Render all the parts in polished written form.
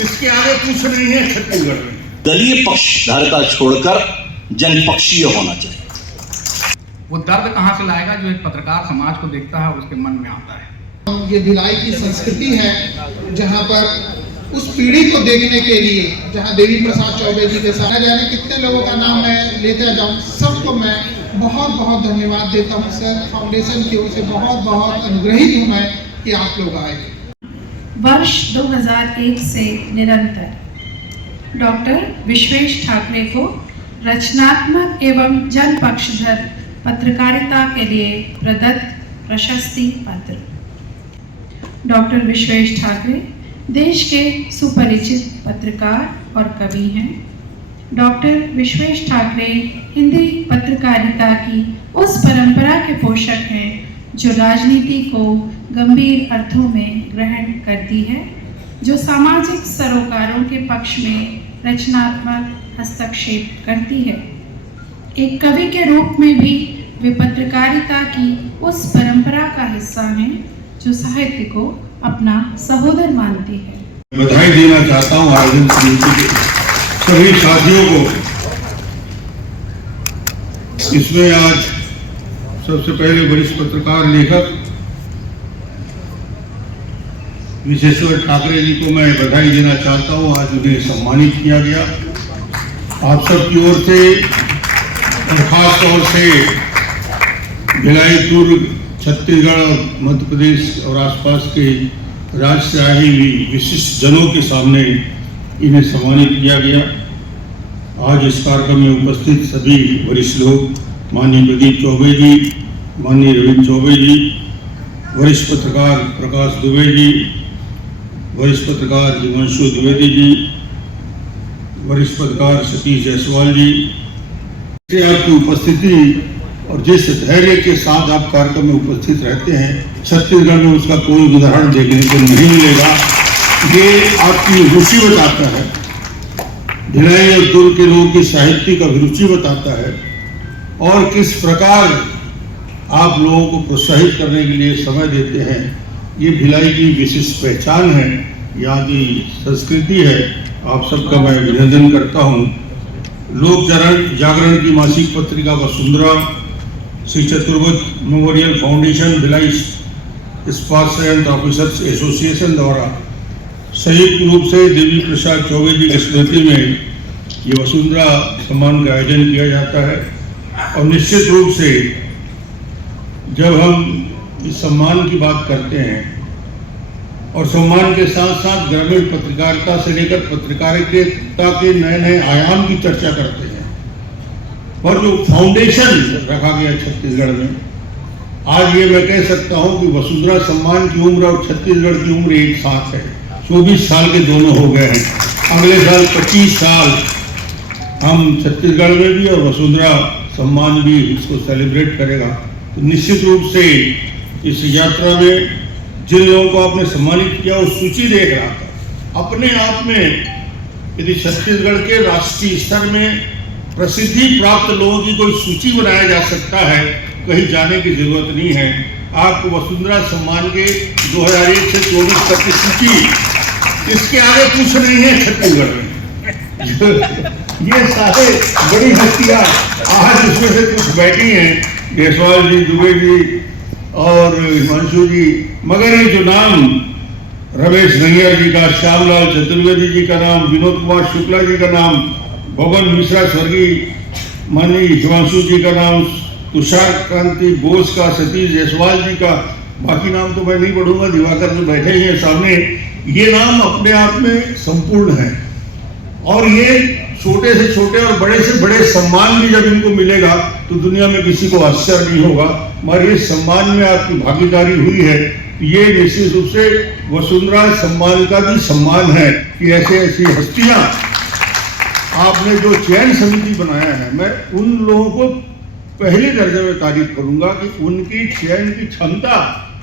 इसके आगे कुछ नहीं है छत्तीसगढ़ में। दलीय पक्षधारता छोड़कर जनपक्षीय होना चाहिए। वो दर्द कहाँ से लाएगा जो एक पत्रकार समाज को देखता है और उसके मन में आता है। ये भिलाई की संस्कृति है जहाँ पर उस पीढ़ी को देखने के लिए, जहाँ देवी प्रसाद चौबे जी के साथ जाने कितने लोगों का नाम मैं लेते जाऊँ, सबको मैं बहुत बहुत धन्यवाद देता हूँ सर। फाउंडेशन की ओर से बहुत बहुत अनुग्रहित हूँ मैं कि आप लोग आए। वर्ष 2001 से निरंतर डॉक्टर विश्वेश ठाकरे को रचनात्मक एवं जनपक्षधर पत्रकारिता के लिए प्रदत्त प्रशस्ति पत्र। डॉक्टर विश्वेश ठाकरे देश के सुपरिचित पत्रकार और कवि हैं। डॉक्टर विश्वेश ठाकरे हिंदी पत्रकारिता की उस परंपरा के पोषक हैं जो राजनीति को गंभीर अर्थों में ग्रहण करती है, जो सामाजिक सरोकारों के पक्ष में रचनात्मक हस्तक्षेप करती है। एक कवि के रूप में भी वे पत्रकारिता की उस परंपरा का हिस्सा हैं जो साहित्य को अपना सहोदर मानती है। बधाई देना चाहता हूँ आयोजन समिति के सभी साथियों को। इसमें आज सबसे पहले वरिष्ठ पत्रकार लेखक विश्वेश्वर ठाकरे जी को मैं बधाई देना चाहता हूँ। आज उन्हें सम्मानित किया गया। आप सबकी ओर से और खास तौर से भिलाई दुर्ग, छत्तीसगढ़ और मध्य प्रदेश और आसपास के राज्य से आए हुए विशिष्ट जनों के सामने इन्हें सम्मानित किया गया। आज इस कार्यक्रम में उपस्थित सभी वरिष्ठ लोग, माननीय प्रदीप चौबे जी, माननीय रविंद्र चौबे जी, वरिष्ठ पत्रकार प्रकाश दुबे जी, वरिष्ठ पत्रकार हिमांशु द्विवेदी जी, वरिष्ठ पत्रकार सतीश जायसवाल जी, आपकी उपस्थिति और जिस धैर्य के साथ आप कार्यक्रम में उपस्थित रहते हैं, छत्तीसगढ़ में उसका कोई उदाहरण देखने को नहीं मिलेगा। ये आपकी रुचि बताता है, भिलाई और दुर्ग के लोगों की साहित्यिक अभिरुचि बताता है और किस प्रकार आप लोगों को प्रोत्साहित करने के लिए समय देते हैं। ये भिलाई की विशिष्ट पहचान है, यहाँ की संस्कृति है। आप सबका मैं अभिनंदन करता हूँ। लोक जागरण की मासिक पत्रिका वसुंधरा, श्री चतुर्भुज मेमोरियल फाउंडेशन, भिलाई इस्पात संयंत्र ऑफिसर्स एसोसिएशन द्वारा संयुक्त रूप से देवी प्रसाद चौबे जी की स्मृति में ये वसुंधरा सम्मान का आयोजन किया जाता है। और निश्चित रूप से जब हम इस सम्मान की बात करते हैं और सम्मान के साथ साथ ग्रामीण पत्रकारिता से लेकर पत्रकारिता के नए नए आयाम की चर्चा करते हैं और जो फाउंडेशन रखा गया छत्तीसगढ़ में, आज ये मैं कह सकता हूं कि वसुंधरा सम्मान की उम्र और छत्तीसगढ़ की उम्र एक साथ है। 24 साल के दोनों हो गए हैं। अगले साल 25 साल हम छत्तीसगढ़ में भी और वसुंधरा सम्मान भी इसको सेलिब्रेट करेगा। तो निश्चित रूप से इस यात्रा में जिन लोगों को आपने सम्मानित किया उस सूची देख रहा था। अपने आप में यदि छत्तीसगढ़ के राष्ट्रीय स्तर में प्रसिद्धि प्राप्त लोगों की कोई सूची बनाया जा सकता है, कहीं जाने की जरूरत नहीं है। आपको वसुंधरा सम्मान के 2001 से 24 तक की सूची, इसके आगे कुछ नहीं है छत्तीसगढ़ में। ये सारे बड़ी हस्तियां आज इसमें से कुछ बैठी हैं, जायसवाल जी, दुबे जी और हिमांशु जी, मगर ये जो नाम रमेश नैयर जी का, श्यामलाल चतुर्वेदी जी का नाम, विनोद कुमार शुक्ला जी का नाम, भवन मिश्रा स्वर्गीय माननीय हिमांशु जी का नाम, तुषार क्रांति बोस का, सतीश जायसवाल जी का, बाकी नाम तो मैं नहीं पढ़ूंगा, दिवाकर जो बैठे ही हैं सामने, ये नाम अपने आप में संपूर्ण है। और ये छोटे से छोटे और बड़े से बड़े सम्मान भी जब इनको मिलेगा तो दुनिया में किसी को आश्चर्य नहीं होगा। मगर इस सम्मान में आपकी भागीदारी हुई है, ये निश्चित रूप से वसुंधरा सम्मान का भी सम्मान है कि ऐसे ऐसी हस्तियां आपने जो चयन समिति बनाया है, मैं उन लोगों को पहले दर्जे में तारीफ करूंगा कि उनकी चयन की क्षमता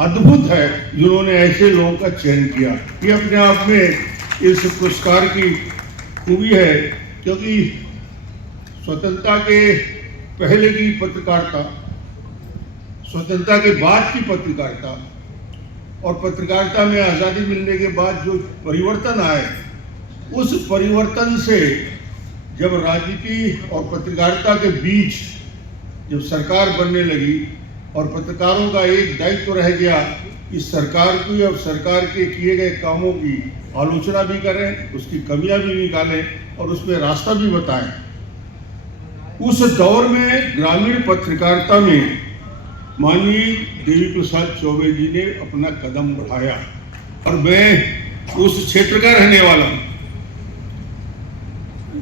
अद्भुत है, जिन्होंने ऐसे लोगों का चयन किया। ये अपने आप में इस पुरस्कार की खूबी है, क्योंकि स्वतंत्रता के पहले की पत्रकारिता, स्वतंत्रता के बाद की पत्रकारिता और पत्रकारिता में आज़ादी मिलने के बाद जो परिवर्तन आए उस परिवर्तन से जब राजनीति और पत्रकारिता के बीच जब सरकार बनने लगी और पत्रकारों का एक दायित्व रह गया कि सरकार की और सरकार के किए गए कामों की आलोचना भी करें, उसकी कमियां भी निकालें और उसमें रास्ता भी बताएं। उस दौर में ग्रामीण पत्रकारिता में माननीय देवी प्रसाद चौबे जी ने अपना कदम बढ़ाया और मैं उस क्षेत्र का रहने वाला हूँ।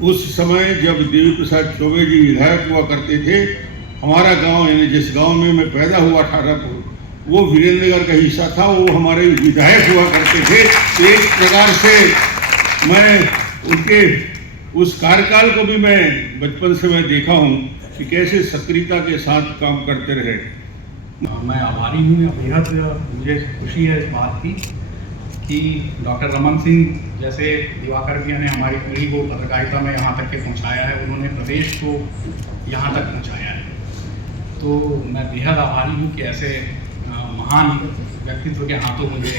उस समय जब देवी प्रसाद चौबे जी विधायक हुआ करते थे, हमारा गांव यानी जिस गांव में मैं पैदा हुआ ठाठापुर, वो वीरेंद्रनगर का हिस्सा था, वो हमारे विधायक हुआ करते थे। तो एक प्रकार से मैं उनके उस कार्यकाल को भी मैं बचपन से मैं देखा हूँ कि कैसे सक्रियता के साथ काम करते रहे। मैं आभारी हूँ, बेहद मुझे खुशी है इस बात की कि डॉक्टर रमन सिंह जैसे दिवाकर भैया ने हमारी पीढ़ी को पत्रकारिता में यहाँ तक के पहुँचाया है, उन्होंने प्रदेश को यहाँ तक पहुँचाया है। तो मैं बेहद आभारी हूँ कि ऐसे महान व्यक्तित्व के हाथों मुझे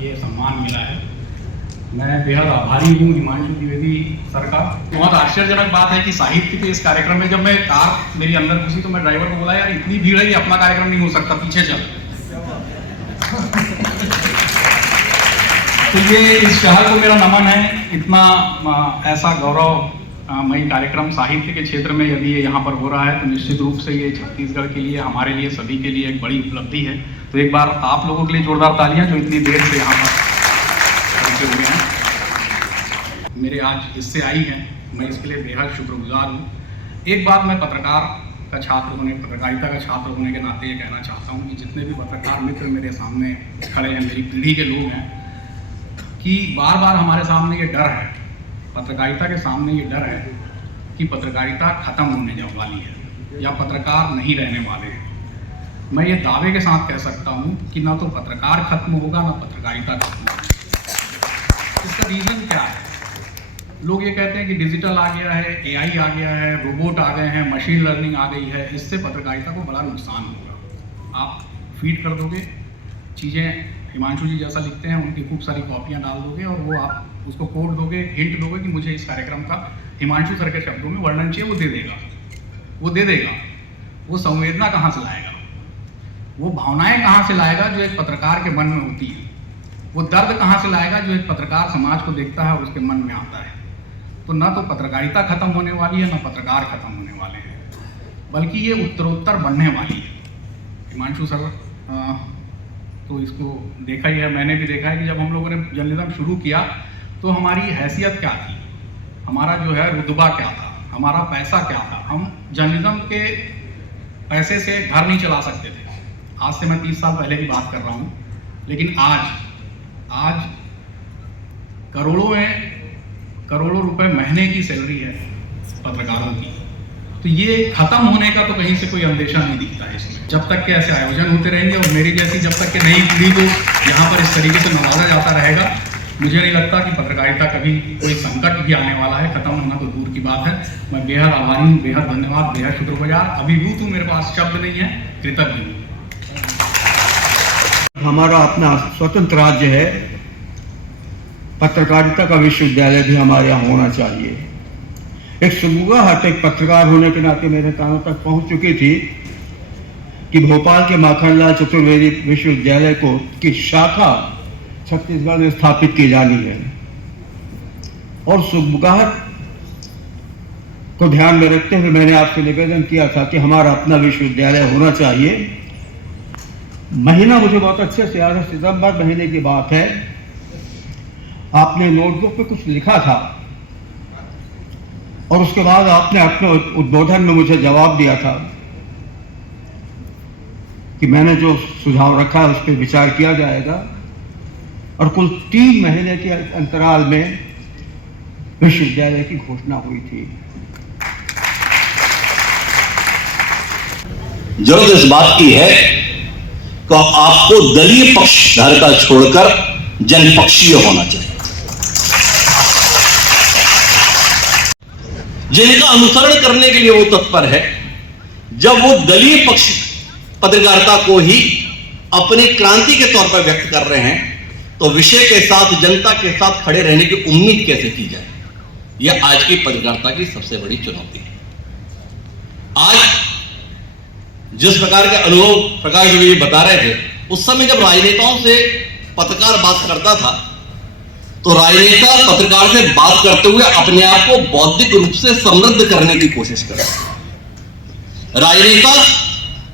ये सम्मान मिला है। मैं बेहद आभारी हूँ हिमांशु द्विवेदी सर का। बहुत आश्चर्यजनक बात है कि साहित्य के इस कार्यक्रम में जब मैं कार मेरी अंदर घुसी तो मैं ड्राइवर को बोला, यार इतनी भीड़ है कि अपना कार्यक्रम नहीं हो सकता, पीछे चल। तो ये इस शहर को मेरा नमन है, इतना ऐसा गौरवमयी कार्यक्रम साहित्य के क्षेत्र में यदि ये यहाँ पर हो रहा है तो निश्चित रूप से ये छत्तीसगढ़ के लिए, हमारे लिए, सभी के लिए एक बड़ी उपलब्धि है। तो एक बार आप लोगों के लिए जोरदार तालियां जो इतनी देर से यहाँ पर हुए हैं, मेरे आज हिस्से आई हैं, मैं इसके लिए बेहद शुक्रगुजार हूँ। एक बात मैं पत्रकार का छात्र होने, पत्रकारिता का छात्र होने के नाते ये कहना चाहता हूँ कि जितने भी पत्रकार मित्र मेरे सामने खड़े हैं, मेरी पीढ़ी के लोग हैं, कि बार बार हमारे सामने ये डर है, पत्रकारिता के सामने ये डर है कि पत्रकारिता खत्म होने वाली है या पत्रकार नहीं रहने वाले हैं। मैं ये दावे के साथ कह सकता हूँ कि ना तो पत्रकार खत्म होगा ना पत्रकारिता खत्म होगी। इसका रीज़न क्या है? लोग ये कहते हैं कि डिजिटल आ गया है, एआई आ गया है, रोबोट आ गए हैं, मशीन लर्निंग आ गई है, इससे पत्रकारिता को बड़ा नुकसान होगा। आप फीड कर दोगे चीज़ें, हिमांशु जी जैसा लिखते हैं उनकी खूब सारी कॉपियाँ डाल दोगे और वो आप उसको कोड दोगे, हिंट दोगे कि मुझे इस कार्यक्रम का हिमांशु सर के शब्दों में वर्णन चाहिए, वो दे देगा। वो संवेदना कहाँ से लाएगा? वो भावनाएं कहाँ से लाएगा जो एक पत्रकार के मन में होती है? वो दर्द कहाँ से लाएगा जो एक पत्रकार समाज को देखता है और उसके मन में आता है? तो ना तो पत्रकारिता खत्म होने वाली है, ना पत्रकार खत्म होने वाले हैं, बल्कि ये उत्तरोत्तर बढ़ने वाली है। हिमांशु सर तो इसको देखा ही है, मैंने भी देखा है कि जब हम लोगों ने जर्नलिज्म शुरू किया तो हमारी हैसियत क्या थी, हमारा जो है रुतबा क्या था, हमारा पैसा क्या था। हम जर्नलिज्म के पैसे से घर नहीं चला सकते थे। आज से मैं 30 साल पहले की बात कर रहा हूँ, लेकिन आज करोड़ों रुपए महीने की सैलरी है पत्रकारों की। तो ये खत्म होने का तो कहीं से कोई अंदेशा नहीं दिखता है इसमें। जब तक के ऐसे आयोजन होते रहेंगे और मेरी जैसी जब तक के नई पीढ़ी को यहाँ पर इस तरीके से नवाजा जाता रहेगा, मुझे नहीं लगता कि पत्रकारिता कभी कोई संकट भी आने वाला है। खत्म होना तो दूर की बात है। मैं बेहद आभारी हूँ, बेहद धन्यवाद, बेहद शुक्रगुजार, अभिभूत हूँ, मेरे पास शब्द नहीं है, कृतज्ञ हूँ। हमारा अपना स्वतंत्र राज्य है, पत्रकारिता का विश्वविद्यालय भी हमारे यहाँ होना चाहिए। एक सुगुगाहट एक पत्रकार होने के नाते मेरे कानों तक पहुंच चुकी थी कि भोपाल के माखनलाल चतुर्वेदी विश्वविद्यालय को की शाखा छत्तीसगढ़ में स्थापित की जानी है, और सुगबुगाहट को ध्यान में रखते हुए मैंने आपसे निवेदन किया था कि हमारा अपना विश्वविद्यालय होना चाहिए। महीना मुझे बहुत अच्छे से याद है, सितंबर महीने की बात है। आपने नोटबुक पे कुछ लिखा था और उसके बाद आपने अपने उद्बोधन में मुझे जवाब दिया था कि मैंने जो सुझाव रखा है उस पर विचार किया जाएगा, और कुल 3 महीने के अंतराल में विश्वविद्यालय की घोषणा हुई थी। जरूरत इस बात की है कि आपको दलीय पक्षधारिता छोड़कर जनपक्षीय होना चाहिए। जिनका अनुसरण करने के लिए वो तत्पर है, जब वो दलीय पक्ष पत्रकारिता को ही अपनी क्रांति के तौर पर व्यक्त कर रहे हैं, तो विषय के साथ, जनता के साथ खड़े रहने की उम्मीद कैसे की जाए? यह आज की पत्रकारिता की सबसे बड़ी चुनौती है। आज जिस प्रकार के अनुभव प्रकाश जी बता रहे थे, उस समय जब राजनेताओं से पत्रकार बात करता था तो राजनेता पत्रकार से बात करते हुए अपने आप को बौद्धिक रूप से समृद्ध करने की कोशिश करता। राजनेता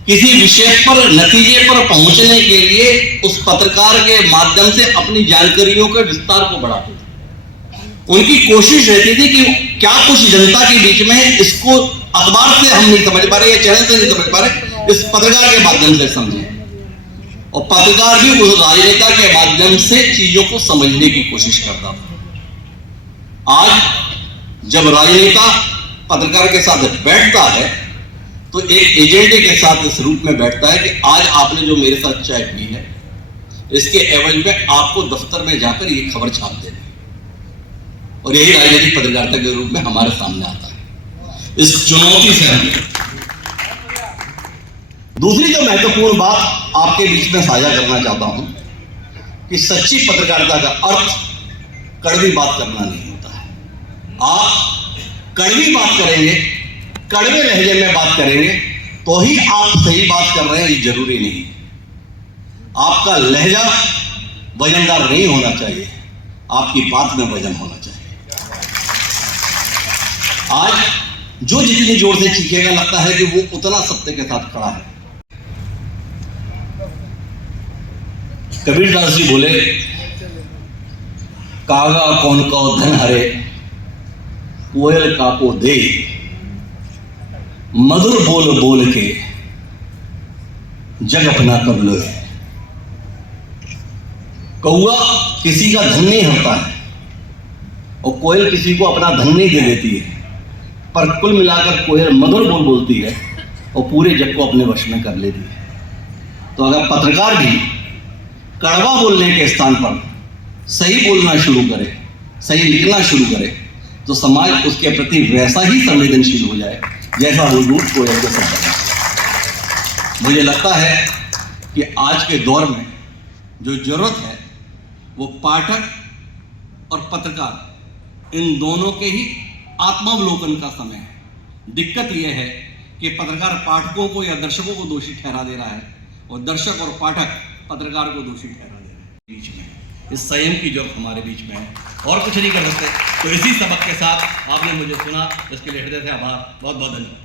किसी विषय पर, नतीजे पर पहुंचने के लिए उस पत्रकार के माध्यम से अपनी जानकारियों के विस्तार को बढ़ाते थे। उनकी कोशिश रहती थी कि क्या कुछ जनता के बीच में इसको अखबार से हम नहीं समझ पा रहे या चैनल से नहीं समझ पा रहे, इस पत्रकार के माध्यम से समझें। और पत्रकार भी उस राजनेता के माध्यम से चीजों को समझने की कोशिश करता था। आज जब राजनेता पत्रकार के साथ बैठता है तो एक एजेंडे के साथ इस रूप में बैठता है कि आज आपने जो मेरे साथ चाय पी है, इसके एवज में आपको दफ्तर में जाकर ये खबर छाप देनी। और यही राजनीतिक पत्रकारिता के रूप में हमारे सामने आता है। इस चुनौती से हम दूसरी जो महत्वपूर्ण बात आपके बीच में साझा करना चाहता हूं कि सच्ची पत्रकारिता का अर्थ कड़वी बात करना नहीं होता है। आप कड़वी बात करेंगे, कड़वे लहजे में बात करेंगे तो ही आप सही बात कर रहे हैं, ये जरूरी नहीं। आपका लहजा वजनदार नहीं होना चाहिए, आपकी बात में वजन होना चाहिए। आज जो जितनी जोर से चीखेगा, लगता है कि वो उतना सत्य के साथ खड़ा है। कबीरदास जी बोले, कागा कौन को धन हरे, कोयल का को दे, मधुर बोल बोल के जग अपना कर लो। कौआ किसी का धन नहीं हरता है और कोयल किसी को अपना धन नहीं दे देती है, पर कुल मिलाकर कोयल मधुर बोल बोलती है और पूरे जग को अपने वश में कर लेती है। तो अगर पत्रकार भी कड़वा बोलने के स्थान पर सही बोलना शुरू करे, सही लिखना शुरू करे, तो समाज उसके प्रति वैसा ही संवेदनशील हो जाए जैसा वो झूठ कोयल के साथ। मुझे लगता है कि आज के दौर में जो जरूरत है वो पाठक और पत्रकार इन दोनों के ही आत्मावलोकन का समय है। दिक्कत यह है कि पत्रकार पाठकों को या दर्शकों को दोषी ठहरा दे रहा है और दर्शक और पाठक पत्रकार को दोषी ठहरा दे रहे हैं। बीच में इस संयम की जरूरत हमारे बीच में है और कुछ नहीं कर सकते। तो इसी सबक के साथ आपने मुझे सुना, इसके लिए हृदय से आभार। बहुत बहुत धन्यवाद।